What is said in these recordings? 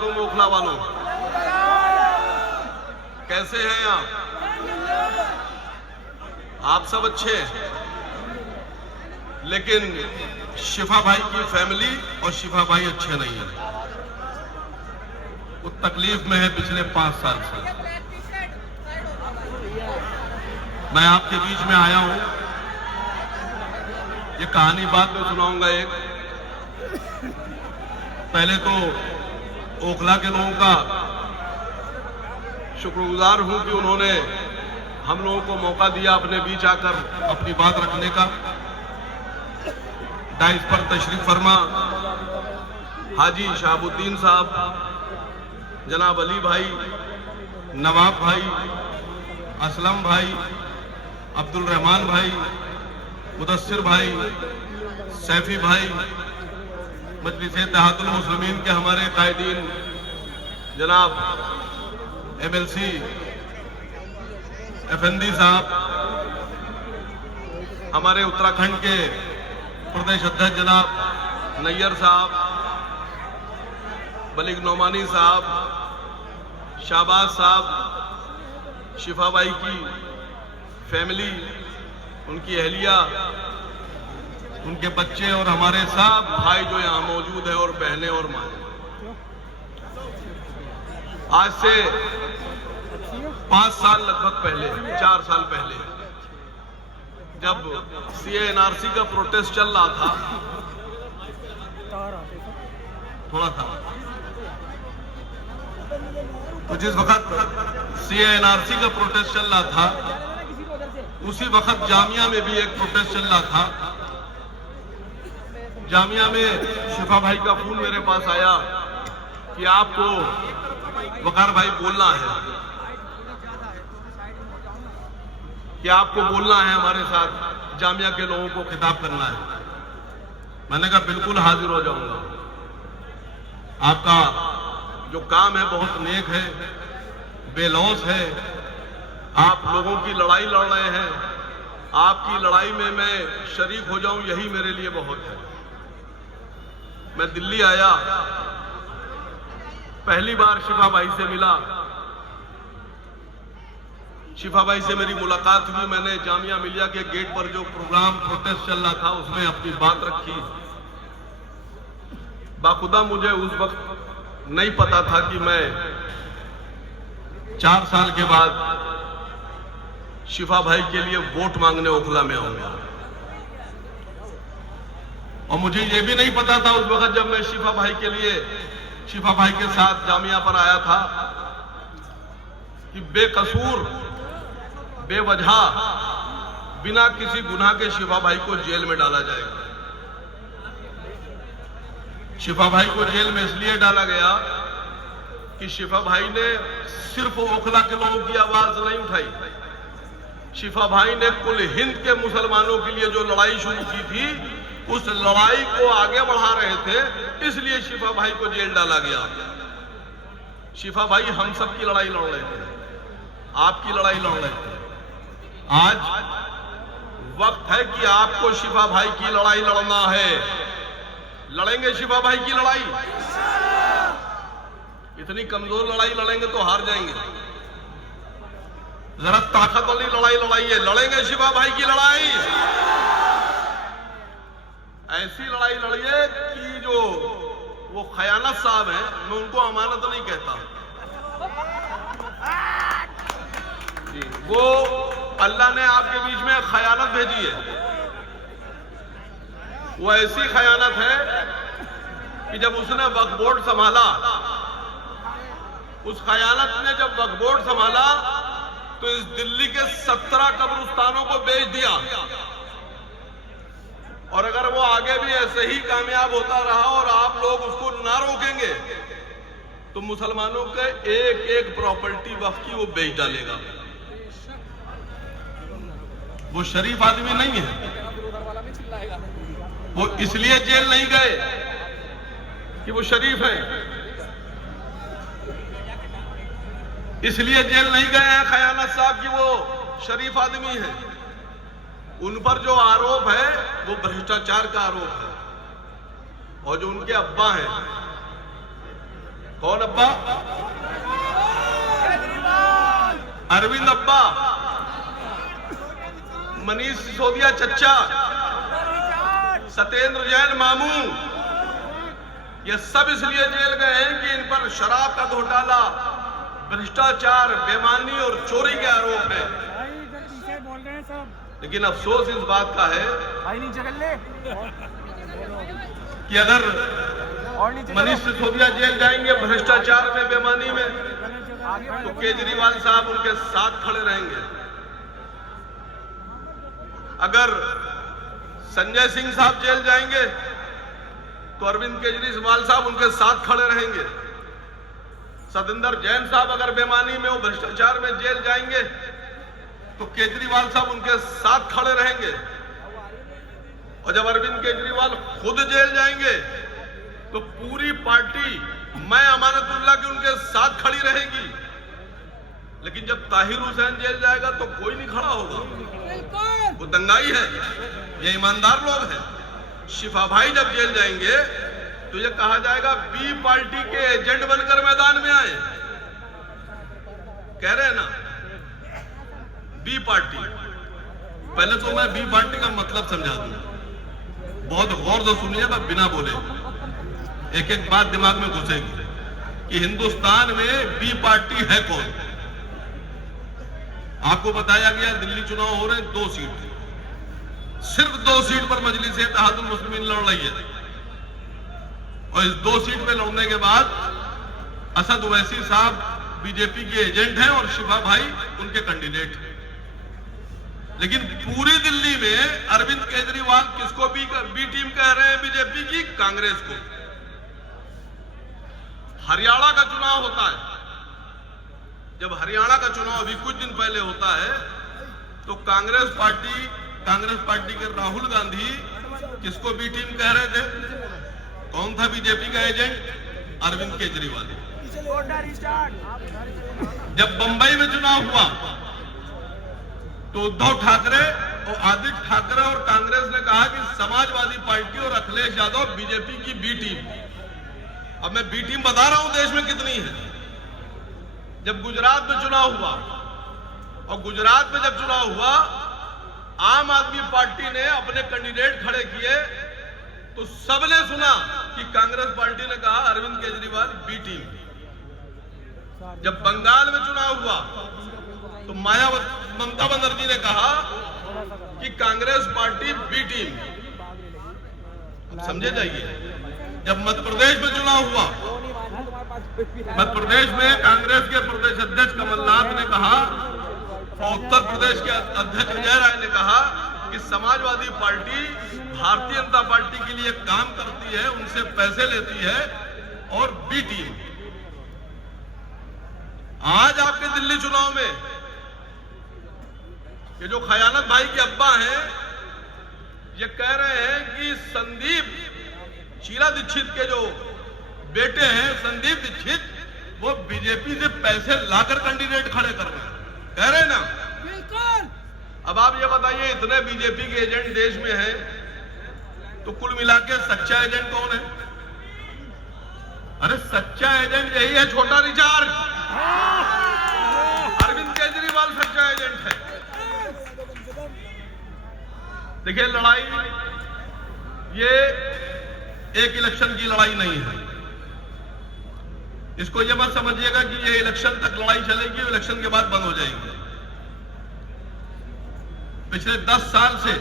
ओखला वालों, कैसे हैं आप सब अच्छे हैं। लेकिन शिफा भाई की फैमिली और शिफा भाई अच्छे नहीं हैं। वो तकलीफ में है पिछले 5 साल से। मैं आपके बीच में आया हूं, ये कहानी बाद में सुनाऊंगा। एक पहले तो ओखला के लोगों का शुक्रगुजार हूं कि उन्होंने हम लोगों को मौका दिया अपने बीच आकर अपनी बात रखने का। डाइस पर तशरीफ फरमा हाजी शहाबुद्दीन साहब, जनाब अली भाई, नवाब भाई, असलम भाई, अब्दुल रहमान भाई, मुदस्सिर भाई, सैफी भाई, मजलिस-ए-इत्तेहादुल मुस्लिमीन के हमारे कायदीन जनाब MLC एफएनडी साहब, हमारे उत्तराखंड के प्रदेश अध्यक्ष जनाब नैयर साहब, मलिक नौमानी साहब, शाहबाज साहब, शिफा भाई की फैमिली, उनकी अहलिया, उनके बच्चे और हमारे सब भाई जो यहां मौजूद है और बहनें और माँ। आज से 5 साल लगभग पहले, 4 साल पहले, जब CA/NRC का प्रोटेस्ट चल रहा था, थोड़ा था, तो जिस वक्त CA/NRC का प्रोटेस्ट चल रहा था, उसी वक्त जामिया में भी एक प्रोटेस्ट चल रहा था। जामिया में शिफा भाई का फोन मेरे पास आया कि आपको वकार भाई बोलना है, कि आपको बोलना है, हमारे साथ जामिया के लोगों को खिताब करना है। मैंने कहा बिल्कुल हाजिर हो जाऊंगा। आपका जो काम है बहुत नेक है, बेलौस है, आप लोगों की लड़ाई लड़ रहे हैं। आपकी लड़ाई में मैं शरीक हो जाऊं, यही मेरे लिए बहुत है। मैं दिल्ली आया, पहली बार शिफा भाई से मिला। शिफा भाई से मेरी मुलाकात हुई। मैंने जामिया मिलिया के गेट पर जो प्रोग्राम प्रोटेस्ट चल रहा था उसमें अपनी बात रखी। बाखुदा मुझे उस वक्त नहीं पता था कि मैं 4 साल के बाद शिफा भाई के लिए वोट मांगने ओखला में आऊंगा। और मुझे यह भी नहीं पता था उस वक्त जब मैं शिफा भाई के लिए, शिफा भाई के साथ जामिया पर आया था, कि बेकसूर, बेवजह, बिना किसी गुनाह के शिफा भाई को जेल में डाला जाएगा। शिफा भाई को जेल में इसलिए डाला गया कि शिफा भाई ने सिर्फ ओखला के लोगों की आवाज नहीं उठाई। शिफा भाई ने कुल हिंद के मुसलमानों के लिए जो लड़ाई शुरू की थी, उस लड़ाई को आगे बढ़ा रहे थे, इसलिए शिफा भाई को जेल डाला गया। शिफा भाई हम सब की लड़ाई लड़ रहे थे, आपकी लड़ाई लड़ रहे थे। आज वक्त है कि आपको शिफा भाई की लड़ाई लड़ना है। लड़ेंगे शिफा भाई की लड़ाई? इतनी कमजोर लड़ाई लड़ेंगे तो हार जाएंगे। जरा ताकत वाली लड़ाई लड़ाइए। लड़ेंगे शिफा भाई की लड़ाई? ऐसी लड़ाई लड़िए कि जो वो खयानत साहब हैं, मैं उनको अमानत नहीं कहता जी, वो अल्लाह ने आपके बीच में खयानत भेजी है। वो ऐसी खयानत है कि जब उसने वक्फ बोर्ड संभाला, उस खयानत ने जब वक्फ बोर्ड संभाला तो इस दिल्ली के 17 कब्रिस्तानों को बेच दिया। और अगर वो आगे भी ऐसे ही कामयाब होता रहा और आप लोग उसको ना रोकेंगे, तो मुसलमानों के एक एक प्रॉपर्टी वक्फ की वो बेच डालेगा। वो शरीफ आदमी नहीं है। वो इसलिए जेल नहीं गए कि वो शरीफ हैं, इसलिए जेल नहीं गए हैं खयानत साहब कि वो शरीफ आदमी है। उन पर जो आरोप है वो भ्रष्टाचार का आरोप है। और जो उनके अब्बा हैं कौन अब्बा? अरविंद अब्बा, मनीष सिसोदिया चच्चा, सत्येंद्र जैन मामू, ये सब इसलिए जेल गए हैं कि इन पर शराब का घोटाला, भ्रष्टाचार, बेईमानी और चोरी के आरोप है। लेकिन अफसोस इस बात का है कि अगर मनीष सिसोदिया जेल जाएंगे भ्रष्टाचार में, बेईमानी में, तो केजरीवाल साहब उनके साथ खड़े रहेंगे। अगर संजय सिंह साहब जेल जाएंगे तो अरविंद केजरीवाल साहब उनके साथ खड़े रहेंगे। सतेंद्र जैन साहब अगर बेईमानी में और भ्रष्टाचार में जेल जाएंगे तो केजरीवाल साहब उनके साथ खड़े रहेंगे। और जब अरविंद केजरीवाल खुद जेल जाएंगे तो पूरी पार्टी मैं अमानतुल्लाह की उनके साथ खड़ी रहेगी। लेकिन जब ताहिर हुसैन जेल जाएगा तो कोई नहीं खड़ा होगा। वो दंगाई है, ये ईमानदार लोग हैं। शिफा भाई जब जेल जाएंगे तो ये कहा जाएगा बी पार्टी के एजेंट बनकर मैदान में आए। कह रहे हैं ना बी पार्टी। पहले तो मैं बी पार्टी का मतलब समझा दूं, बहुत गौर से सुनिएगा बिना बोले, एक एक बात दिमाग में घुसेगी कि हिंदुस्तान में बी पार्टी है कौन। आपको बताया गया दिल्ली चुनाव हो रहे हैं, 2 सीट, सिर्फ 2 सीट पर मजलिस इत्तेहादुल मुस्लिमीन लड़ रही है। और इस 2 सीट पे लड़ने के बाद असद ओवैसी साहब बीजेपी के एजेंट हैं और शिफा भाई उनके कैंडिडेट हैं। लेकिन पूरी दिल्ली में अरविंद केजरीवाल किसको बी टीम कह रहे हैं? बीजेपी की, कांग्रेस को। हरियाणा का चुनाव होता है, जब हरियाणा का चुनाव अभी कुछ दिन पहले होता है तो कांग्रेस पार्टी के राहुल गांधी किसको बी टीम कह रहे थे? कौन था बीजेपी का एजेंट? अरविंद केजरीवाल। जब बंबई में चुनाव हुआ तो उद्धव ठाकरे और आदित्य ठाकरे और कांग्रेस ने कहा कि समाजवादी पार्टी और अखिलेश यादव बीजेपी की बी टीम। अब मैं बी टीम बता रहा हूं देश में कितनी है। जब गुजरात में चुनाव हुआ और गुजरात में जब चुनाव हुआ आम आदमी पार्टी ने अपने कैंडिडेट खड़े किए तो सबने सुना कि कांग्रेस पार्टी ने कहा अरविंद केजरीवाल बी टीम। जब बंगाल में चुनाव हुआ तो ममता बनर्जी ने कहा कि कांग्रेस पार्टी बी टीम। अब समझे जाइए, जब मध्य प्रदेश में चुनाव हुआ, मध्य प्रदेश में कांग्रेस के प्रदेश अध्यक्ष कमलनाथ ने कहा और उत्तर प्रदेश के अध्यक्ष अजय राय ने कहा कि समाजवादी पार्टी भारतीय जनता पार्टी के लिए काम करती है, उनसे पैसे लेती है और बी टीम। आज आपके दिल्ली चुनाव में ये जो खयानत भाई के अब्बा हैं, ये कह रहे हैं कि संदीप शीला दीक्षित के जो बेटे हैं संदीप दीक्षित, वो बीजेपी से पैसे लाकर कैंडिडेट खड़े कर रहे हैं। कह रहे हैं ना? बिल्कुल। अब आप ये बताइए, इतने बीजेपी के एजेंट देश में हैं तो कुल मिला के सच्चा एजेंट कौन है? अरे सच्चा एजेंट यही है, छोटा रिचार्ज। अरविंद केजरीवाल सच्चा एजेंट है। देखिए, लड़ाई ये एक इलेक्शन की लड़ाई नहीं है। इसको ये मत समझिएगा कि ये इलेक्शन तक लड़ाई चलेगी और इलेक्शन के बाद बंद हो जाएगी। पिछले 10 साल से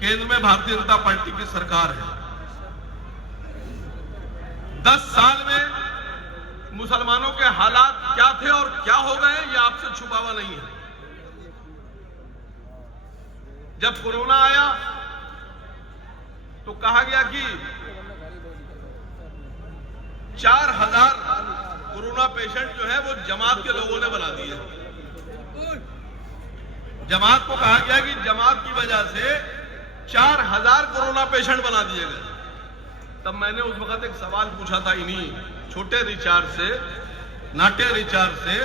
केंद्र में भारतीय जनता पार्टी की सरकार है। 10 साल में मुसलमानों के हालात क्या थे और क्या हो गए, ये आपसे छुपा हुआ नहीं है। जब कोरोना आया तो कहा गया कि 4000 कोरोना पेशेंट जो है वो जमात के लोगों ने बना दिए। जमात को कहा गया कि जमात की वजह से 4000 कोरोना पेशेंट बना दिए गए। तब मैंने उस वक्त एक सवाल पूछा था इन्हीं छोटे रिचार्ज से, नाटे रिचार्ज से,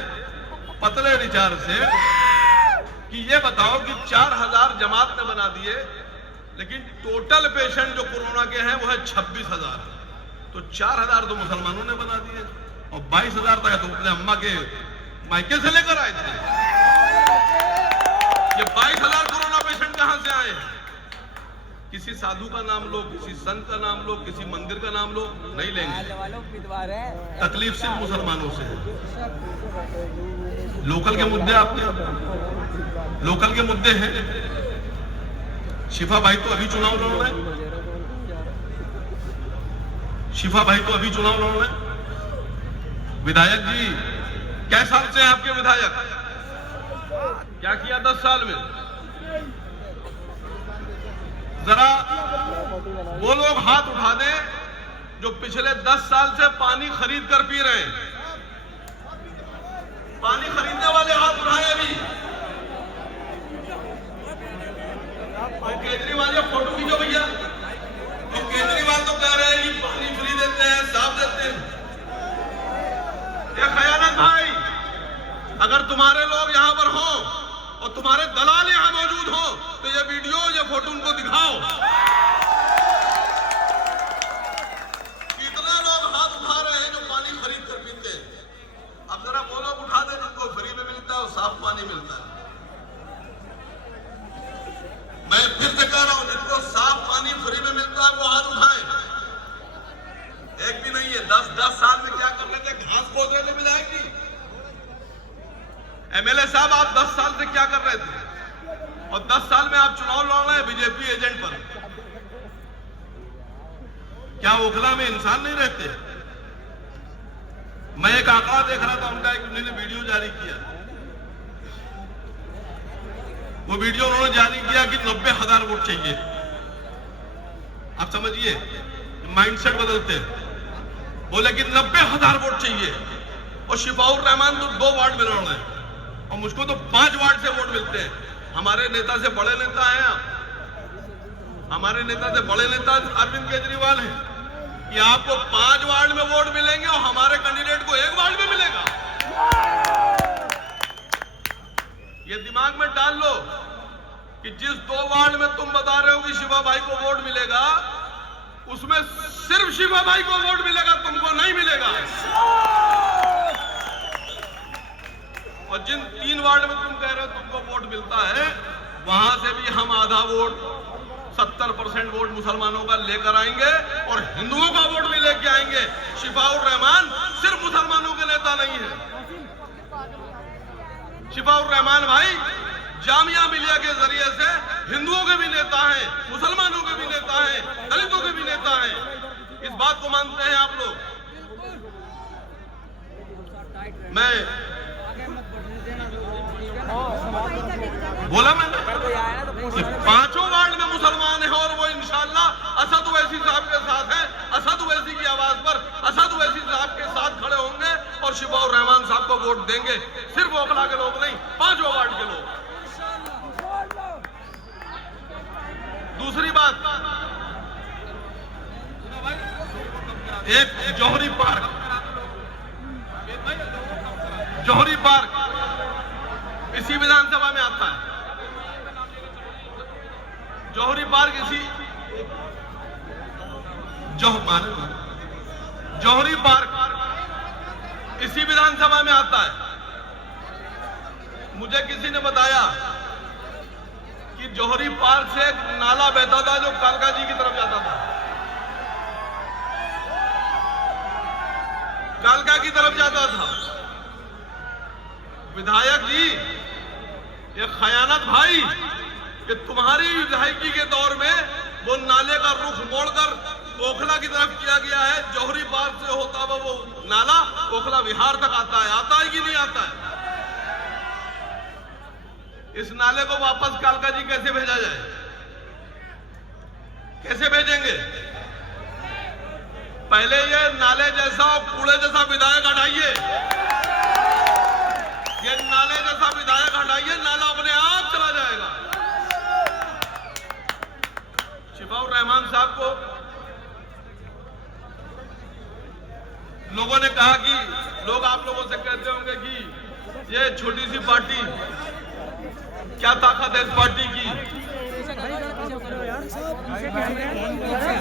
पतले रिचार्ज से, कि ये बताओ कि 4000 जमात ने बना दिए, लेकिन टोटल पेशेंट जो कोरोना के हैं वो है 26,000। तो 4,000 तो मुसलमानों ने बना दिए और 22,000 तक तो अपने अम्मा के मायके से लेकर आए थे। ये 22,000 कोरोना पेशेंट कहां से आए हैं? किसी साधु का नाम लो, किसी संत का नाम लो, किसी मंदिर का नाम लो, नहीं लेंगे। तकलीफ सिर्फ मुसलमानों से है। लोकल के मुद्दे आपके लोकल के मुद्दे हैं। शिफा भाई तो अभी चुनाव लड़ रहे हैं। शिफा भाई तो अभी चुनाव लड़ रहे हैं। विधायक जी क्या साल से हैं आपके विधायक? क्या किया 10 साल में? जरा वो लोग हाथ उठा दें जो पिछले 10 साल से पानी खरीद कर पी रहे हैं। पानी खरीदने वाले हाथ उठाए अभी। और केजरीवाल ये फोटो खींचो भैया। तो केजरीवाल तो कह रहे हैं कि पानी फ्री देते हैं, साफ देते हैं। ये खयानत भाई, अगर तुम्हारे लोग यहां पर हो और तुम्हारे दलाल यहां मौजूद हो तो ये वीडियो, ये फोटो उनको दिखाओ। कितना लोग हाथ उठा रहे हैं जो पानी खरीद कर पीते हैं। अब जरा वो लोग उठा दे जिनको फ्री में मिलता है और साफ पानी मिलता है। मैं फिर से कह रहा हूं, जिनको साफ पानी फ्री में मिलता है वो हाथ उठाएं। एक भी नहीं है। 10 साल में क्या कर रहे थे? घास खोद रहे थे विधायक जी। एमएलए साहब आप 10 साल से क्या कर रहे थे? और 10 साल में आप चुनाव लड़ रहे हैं बीजेपी एजेंट पर। क्या ओखला में इंसान नहीं रहते? मैं एक आंकड़ा देख रहा था उनका, एक उन्होंने वीडियो जारी किया। वो वीडियो उन्होंने जारी किया कि 90,000 वोट चाहिए। आप समझिए, माइंडसेट बदलते हैं। बोले कि 90,000 वोट चाहिए और शिफाउर रहमान तो 2 वार्ड में लड़ रहे हैं और मुझको तो 5 वार्ड से वोट मिलते हैं। हमारे नेता से बड़े नेता हैं आप। हमारे नेता से बड़े नेता अरविंद केजरीवाल हैं कि आपको 5 वार्ड में वोट मिलेंगे और हमारे कैंडिडेट को 1 वार्ड में मिलेगा। ये दिमाग में डाल लो कि जिस 2 वार्ड में तुम बता रहे हो कि शिवा भाई को वोट मिलेगा, उसमें सिर्फ शिवा भाई को वोट मिलेगा, तुमको नहीं मिलेगा। और जिन 3 वार्ड में तुम कह रहे हो तुमको वोट मिलता है, वहां से भी हम आधा वोट, 70% वोट मुसलमानों का लेकर आएंगे और हिंदुओं का वोट भी लेके आएंगे। शिफाउर रहमान सिर्फ मुसलमानों के नेता नहीं है। शिफाउर रहमान भाई जामिया मिलिया के जरिए से हिंदुओं के भी नेता हैं, मुसलमानों के भी नेता हैं, दलितों के भी नेता हैं। इस बात को मानते हैं आप लोग? मैं बोला मैंने 5 वार्ड में मुसलमान है और वो इंशाअल्लाह असद ओवैसी साहब के साथ है। असद ओवैसी की आवाज पर असद ओवैसी साहब के साथ खड़े होंगे और शिफाउर रहमान साहब को वोट देंगे। सिर्फ ओखला के लोग नहीं, 5 वार्ड के लोग। दूसरी बात, एक जौहरी पार्क इसी विधानसभा में आता है। जौहरी पार्क इसी विधानसभा में आता है। मुझे किसी ने बताया कि जौहरी पार्क से एक नाला बहता था जो कालका जी की तरफ जाता था। कालका की तरफ जाता था। विधायक जी, ये खयानत भाई कि तुम्हारी विधायकी के दौर में वो नाले का रुख मोड़कर ओखला की तरफ किया गया है। जौहरी पार्क से होता हुआ वो नाला ओखला विहार तक आता है कि नहीं आता है? इस नाले को वापस कालका जी कैसे भेजा जाए? कैसे भेजेंगे? पहले ये नाले जैसा और कूड़े जैसा विधायक हटाइए। ये नाले जैसा विधायक हटाइए, नाला अपने आप चला जाएगा। शिफाउर रहमान साहब को लोगों ने कहा कि लोग आप लोगों से कहते होंगे कि ये छोटी सी पार्टी क्या ताकत है इस पार्टी की?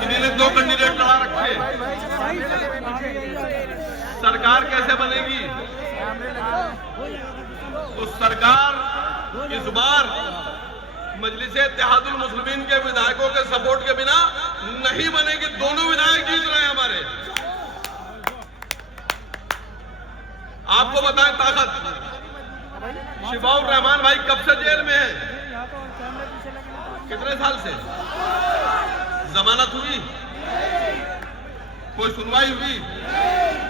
इन्होंने 2 कैंडिडेट लड़ा रखे। सरकार कैसे बनेगी? तो सरकार इस बार मजलिस-ए-इत्तेहादुल मुस्लिमीन के विधायकों के सपोर्ट के बिना नहीं बनेगी। दोनों विधायक जीत रहे हैं हमारे। आपको बताएं ताकत, शिफाउर रहमान भाई कब से जेल में है? कितने साल से? जमानत हुई? कोई सुनवाई हुई?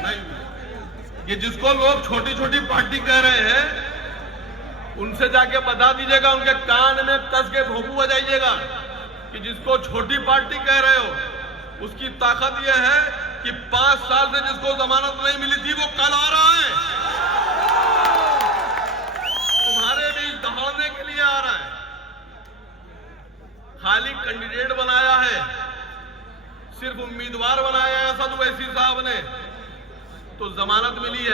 नहीं हुई। ये जिसको लोग छोटी छोटी पार्टी कह रहे हैं, उनसे जाके बता दीजिएगा, उनके कान में कस के भोंपू बजाइएगा कि जिसको छोटी पार्टी कह रहे हो, उसकी ताकत यह है कि 5 साल से जिसको जमानत नहीं मिली थी वो कल आ रहा है, तुम्हारे बीच दहाड़ने के लिए आ रहा है। खाली कैंडिडेट बनाया है, सिर्फ उम्मीदवार बनाया है असद ओवैसी साहब ने, तो जमानत मिली है।